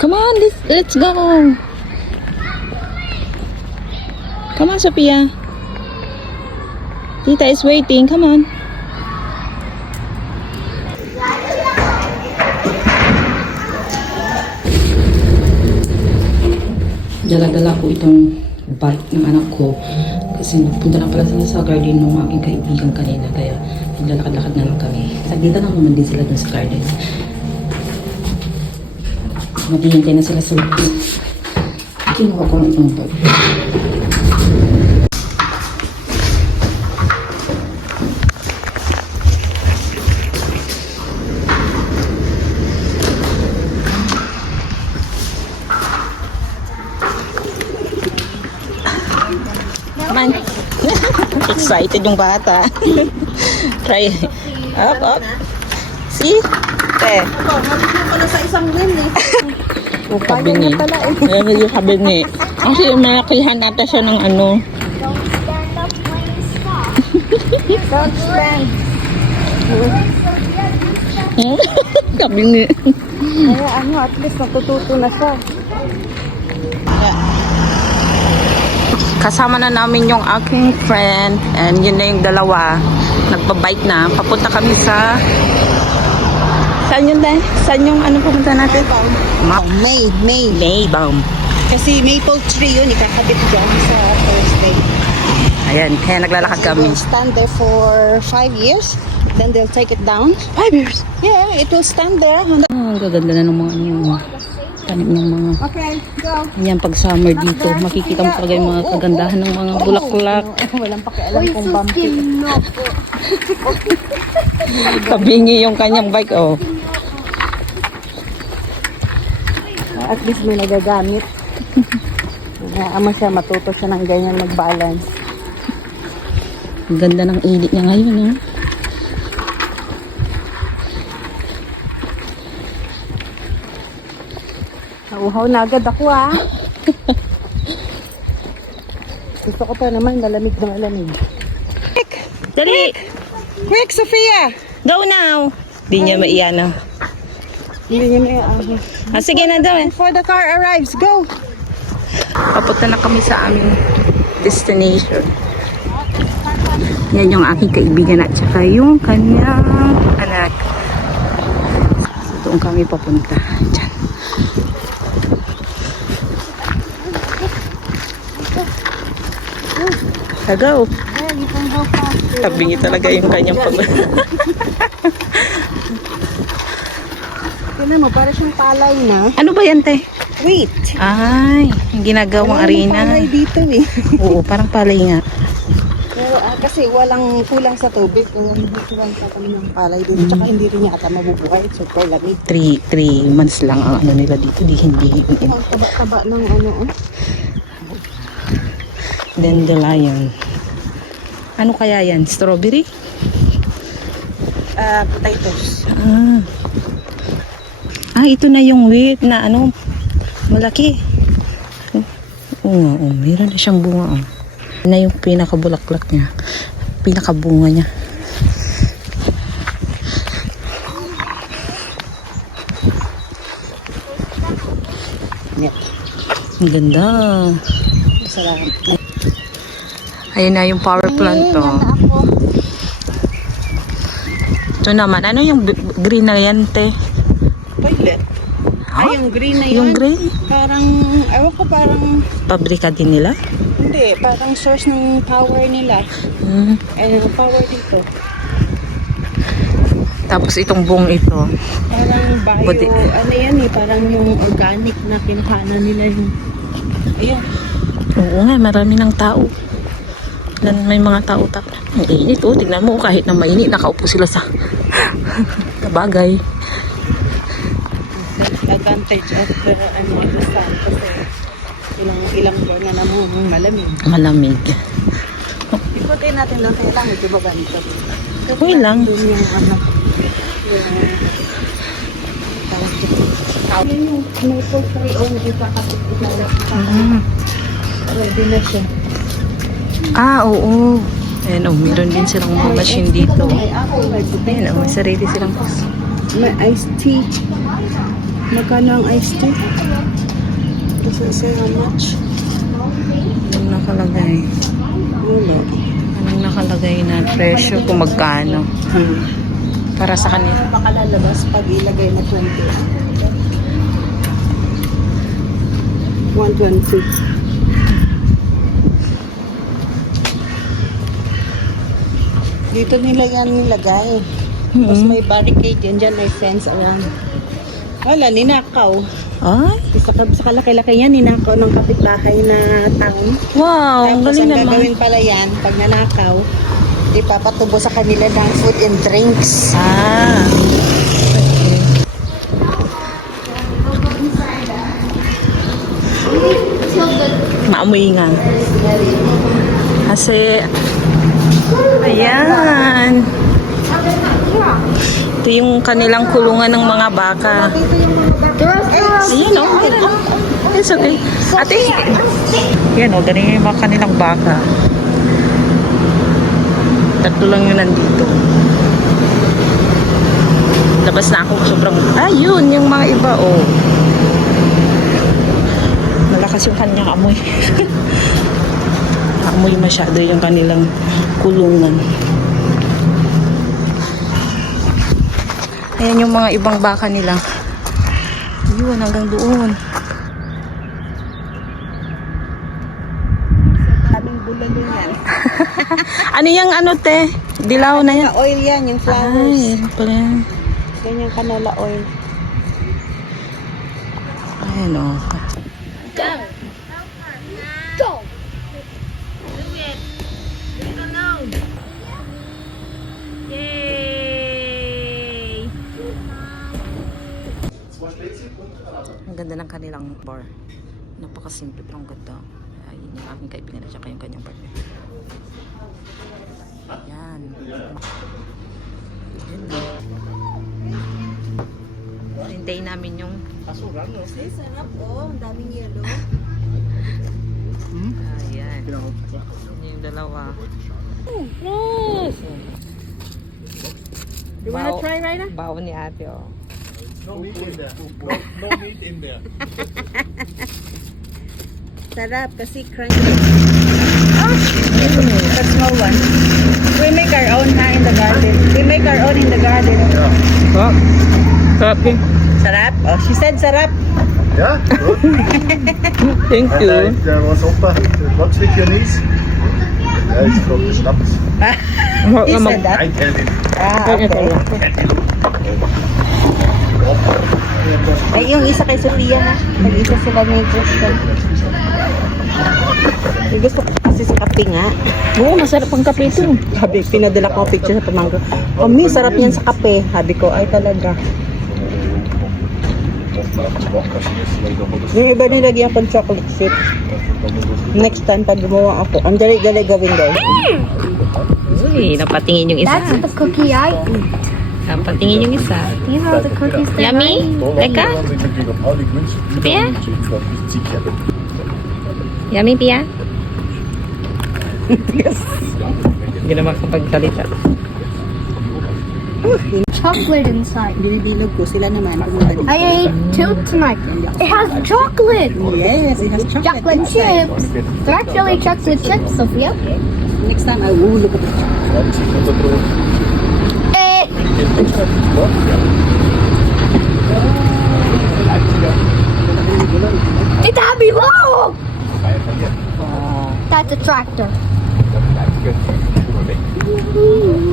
Come on, let's go. Come on, Sophia. Tita is waiting. Come on. Dala-dala ko itong bike ng anak ko kasi punta lang pala sila sa garden ng aking kaibigan kanina, kaya naglalakad-lakad na lang kami. Sagdita lang naman din sila dun sa garden. Maghihintay na sila sa labas. Kinuha ko ng itong bike. Excited yung bata. Try. Up. See? Pala sa isang win eh. O, kabingi. Ayan yung kabingi. Kasi malakihan nata siya ng ano. Don't stand. Kabingi. Kaya ano, at least natututo na siya. Kasama na namin yung aking friend and yun na yung dalawa. Nagpa-bike na. Papunta kami sa... Saan yun dahil? Saan yung ano pupunta natin? Maybaum. Kasi maple tree yun, ikakabit dyan sa Thursday. Ayan, kaya naglalakad kami. It will stand there for 5 years. Then they'll take it down. 5 years? Yeah, it will stand there. Ang gaganda na ng mga tanim ng mga... Okay, go. Yan, pag summer dito, makikita mo talaga yung mga kagandahan ng mga bulaklak. Walang pakialam kung bumpy. Kabingi yung kanyang bike, oh. At least may nagagamit. Ama siya, matuto siya ng ganyan mag-balance. Ang ganda ng init niya ngayon, oh. Nauhaw na agad ako ah. Gusto ko pa naman malamig ng alamig. Dali! Quick, Sophia! Go now! Di niya maiyano. Hindi niya may ahon. Sige na daw, eh. Before the car arrives, go! Papunta na kami sa aming destination. Yan yung aking kaibigan at saka yung kanyang anak. Doon kami papunta. Diyan. Go! Tabingi talaga yung kanyang pag... Tignan mo, para siyang palay na. Ano ba yan, te? Wait! Ay, yung ginagawang arena. Palay dito eh. Oo, parang palay nga. Pero kasi walang kulang sa tubig. Kaya hindi kulang sa kami ng palay dito. Tsaka hindi rin yata mabubuhay. Super lamig. 3 months lang ang ano nila dito. Hindi. Ang taba-taba ng ano. Dandelion. Ano kaya yan? Strawberry? Potatoes. Ito na yung wheat na ano, malaki. Oo, meron na siyang bunga. Oh. Na yung pinakabulaklak niya. Pinakabunga niya. Ang ganda. Salamat. Ayun na yung power plant to. Ito naman, ano yung green na yan, te? Toilet. Ay, yung green na yun. Yung green? Parang, ewan ko parang, Pabrika din nila? hindi, parang source ng power nila. Power dito. Tapos itong buong ito. Parang bio, ano yan eh, parang yung organic na kinuhana nila yung, ayun. Oo nga, marami ng tao. May mga tao. Ang init, oh. Tignan mo, kahit na mainit, nakaupo sila sa bagay. Advantage of the sun kasi ilang buwan na naman malamig. Malamig. Ikutin natin doon sa ilang, di ba ganito? Okay lang. Doon yung ano, yung maple tree o ikakapit ilalat na ready na siya. Oo. Ayan, meron din silang mga machine dito. Ayan, may sarili silang May iced tea. Magkano ang iced tea? Does it say how much? Anong nakalagay? Wala. Anong nakalagay na presyo kung magkano? Para sa kanila. Baka lalabas pag ilagay na 20. 120. Dito nila yan nilagay. Tapos may barricade yan dyan, may fence around. Wala, ninakaw. Ay, Sa kalaki-laki yan, ninakaw ng kapitbahay na town. wow, ang Tapos galing ang naman. gagawin pala yan, pag nanakaw, ipapatubo sa kanila ng food and drinks. Ah. Maamoy nga. Kasi, ayan. Ito yung kanilang kulungan ng mga baka. Ayan o. It's okay. Ate, yan o, ganyan yung mga kanilang baka. Tatlo lang yun nandito. Labas na ako sobrang, ayun, yung mga iba o. Malakas yung kanyang amoy. Amoy masyado yung kanilang kulungan. Ayan yung mga ibang baka nila. Yun, hanggang doon. Daming bulalo yan. Ano yung ano te? Dilaw na yan. Oil yan, yung flowers. Ay, ano pala yan. Yan yung canola oil. Ayan o. Ang ganda ng kanilang bar. Napakasimple pero ang ganda. Ayun yung aking kaibigan at saka yung kanyang partner. Ayan. Hintayin namin yung Sarap oh, ang daming yellow. ayan. Yung dalawa. Yes! You wanna try, Ryder? Bawon ni ate oh. No meat in there. No meat in there. Sarap kasi crunchy. The small one. We make our own na in the garden. We make our own in the garden. Oh. Sarap din. Sarap? Oh, she said sarap. Yeah, good. Thank And there was Opa. What's with your niece? Yeah, it's called the Schnaps. He said that. I tell him. Ah, okay. Ay, yung isa kay Sophia na. Nag-isa sila ni Kristen. Yung gusto ko kasi sa kape nga. Oo, masarap ang kape ito. Sabi, pinadala ko ang picture sa pamangko. Mami, sarap yan sa kape. Sabi ko, ay talaga. Yung iba nilagyan ko ng chocolate chip. Next time, pag gumawa ako, ang dali-dali gawin daw. Uy, napatingin yung isa. That's the cookie I eat. Napatingin yung isa. These are the cookies that Yummy? Lekker? Pia? Yummy, Pia? Yes. Hindi na makapagsalita. chocolate inside. Binibilog ko sila naman. I ate two tonight. It has chocolate. Yes, it has chocolate. Chocolate inside. chips. They're actually chocolate chips, Sophia. Next time, I will look at the chocolate. Eh. It's Abby Low! That's a tractor.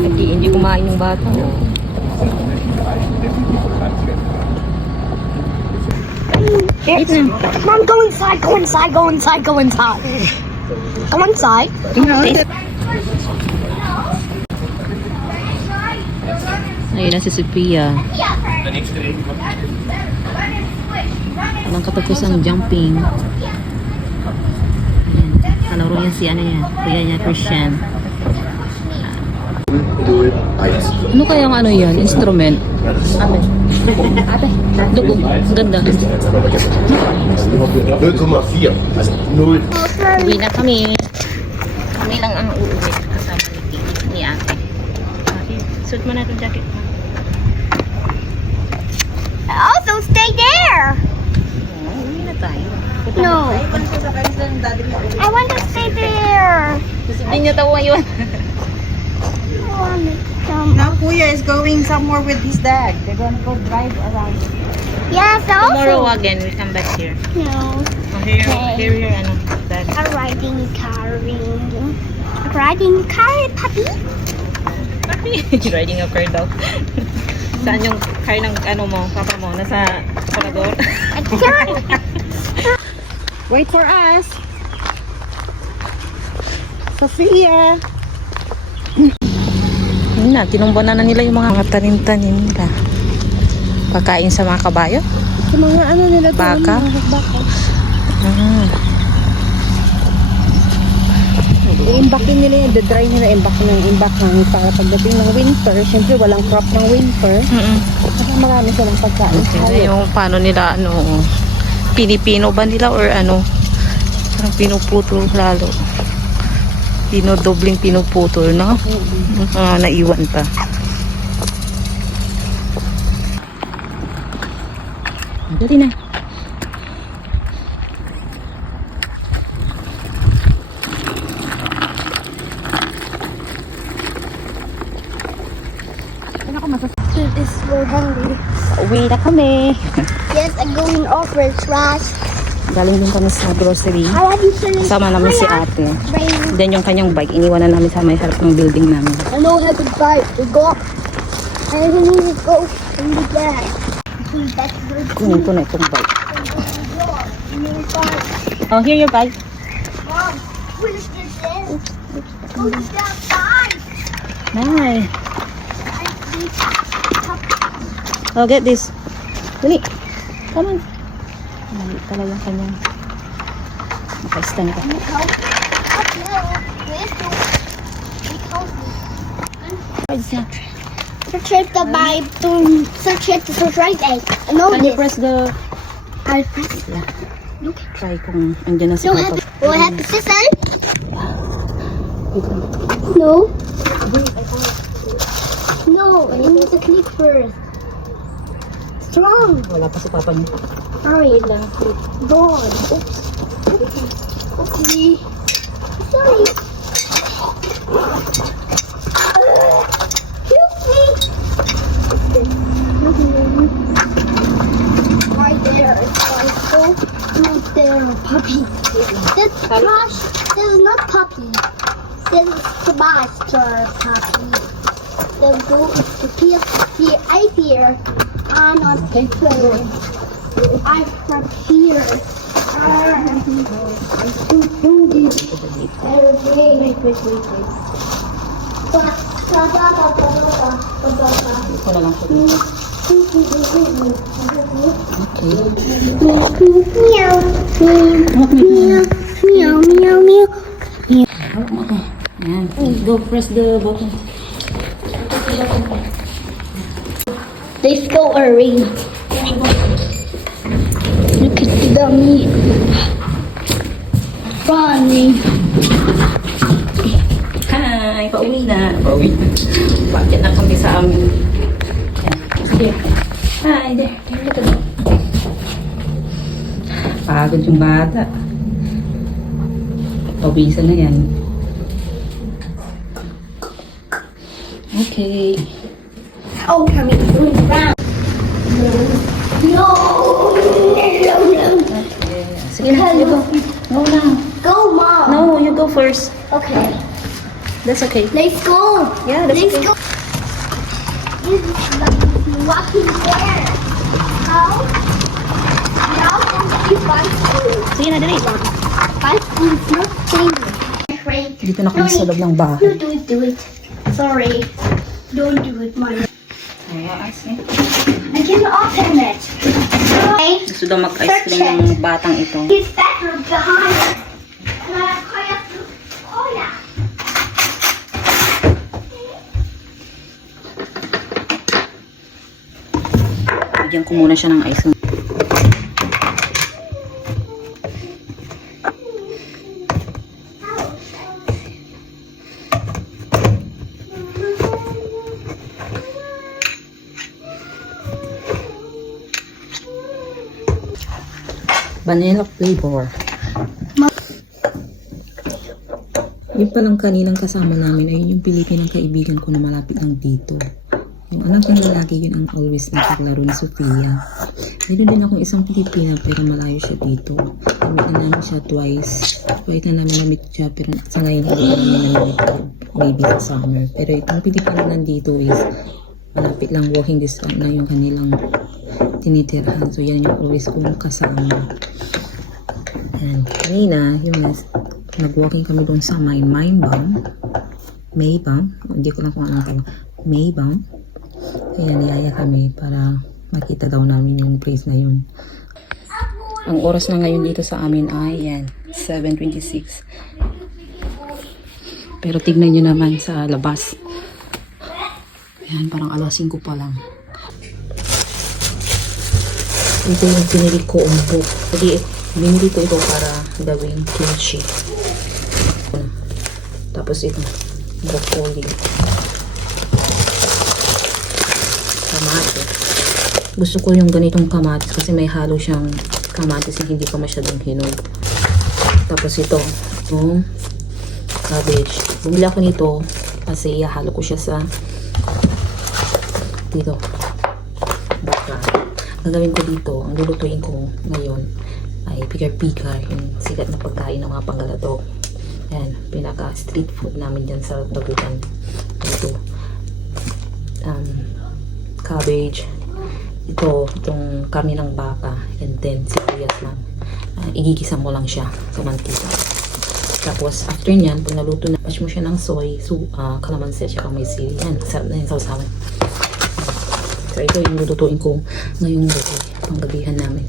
Hindi kumain yung bata. Mom, go inside, go inside, go inside, go inside. Go inside. Ayun na si Sophia. Walang katapusang jumping. Ayan. Kalaro yan si ano yan. Kuya niya, Christian. Ano kayang ano yan? Instrument? Ate. Ate. Dugo. Ganda. 0,4. Also 0. Uwi na kami. Kami lang ang uuwi. Kasama ni ate. Suot mo na itong jacket mo. Also, stay there. Uwi na tayo. No, ninyo tawo ngayon. Now Kuya is going somewhere with his dad. They're gonna go drive around. Yes, Tomorrow also. again, we come back here. No. Oh, here, ano, dad. I'm riding car, puppy. Riding a car daw. Saan yung car ng ano mo, papa mo? Nasa korador? I can't. Wait for us. Sophia. Yun na, tinumbunan na nila yung mga tanim-tanim nila. Pagkain sa mga kabayo? Sa mga ano nila doon, Baka? mga baka. Ah. I-imbakin nila yan, dry nila imbak ng para pagdating ng winter. Siyempre walang crop ng winter. Saka marami silang pagkain. Tingnan yung paano nila, ano, pinipino ba nila or ano, parang pinuputol lalo. Dobling pinuputol, no? Naiwan pa. Dali na. We're hungry. Uwi na kami. Yes, I'm going over trash. Galing din kami sa grocery. How have you finished? Kasama namin si ate. Rain. Then yung kanyang bike, iniwan na namin sa may harap ng building namin. I know how to bike. We go. And we need to go in the bag. That's good. Kunin ko na itong bike. We need to bike. Oh, here your bike. Mom, where's this is? Oh, it's outside. Hi. Oh, get this. Dali. Come on. Mali pala yung kanyang maka-stand ka. What's that? Search the Bible to search it to right egg. I know Can you this. press the... I press it. Try kung andyan na si Do I Papa. have, do I have to listen? No. No, I need to click first. Strong. Wala pa si Papa niya. Sorry. God. Oops. Okay. Sorry. Right there. It's so right there, puppy. This trash. This is not puppy. This is the master puppy. The goat is the here. I here. I'm not good. I'm from here. I'm too hungry. Wait. Ito na lang siya. Meow. Meow. Yan. Go press the button. Let's go, Ari. Look at the meat. Funny. Hi! Pauwi na. Bakit na kami sa amin? Yan. Sige. Hi! There. Look at that. Pagod yung bata. Pawisan na yan. Okay. Oh, coming round. No. Sige na, you go. No na. Go, Mom. No, you go first. Okay. That's okay. Let's go. Yeah, that's Let's okay. go. This is walking there. How? Now can you find food? Sige na, dali. Find food is not dangerous. Dito na kami sa loob ng bahay. No, do it. Sorry. Don't do it, Mom. I can open it. Okay. Gusto daw mag-ice cream ng batang ito. It's better behind. And I have to Koya. Bigyan ko muna siya ng ice cream. Vanilla flavor. Yung palang kaninang kasama namin, ayun yung Pilipinang kaibigan ko na malapit lang dito. Yung anak niya lalaki, yun ang always napaglaro ni Sofia. Meron din akong isang Pilipina pero malayo siya dito. Namit na namin siya twice. Twice na namin namit siya pero sa ngayon hindi na namin namit maybe sa summer. Pero itong Pilipina nandito is malapit lang walking distance na yung kanilang tinitirhan. So yan yung always kong kasama. And kanina, yung nag-walking kami doon sa Maybang. Hindi ko lang kung anong tawag. Maybang. Kaya niyaya kami para makita daw namin yung place na yun. Ang oras na ngayon dito sa amin ay yan, 7:26. Pero tignan nyo naman sa labas. Yan, parang alas 5 pa lang. Ito yung pinili ko umpok. Binili ko ito para gawing kimchi. Tapos ito, broccoli. Kamatis. Gusto ko yung ganitong kamatis kasi may halo siyang kamatis na hindi pa masyadong hinog. Tapos ito, yung cabbage. Bumili ako nito kasi ihahalo ko siya sa dito. Baka. Gagawin ko dito, ang lulutuin ko ngayon ay pikar-pikar, yung sikat na pagkain ng mga Pangalatok. Yan, pinaka street food namin dyan sa Dagupan. Ito, cabbage, itong karne ng baka, and then sibuyas lang. Igigisa mo lang siya sa mantika. Tapos, after nyan, pag naluto na, patch mo siya ng soy, kalamansi, siya may sili. Yan, sarap na yung sausawan. So, ito yung lulutuin ko ngayong gabi, panggabihan namin.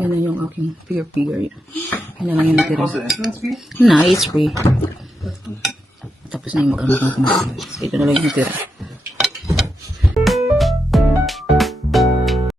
Yan na yung aking figure. Yan na lang yung natira. Na, it's free. Tapos na yung mag-ano. So, ito na lang yung natira.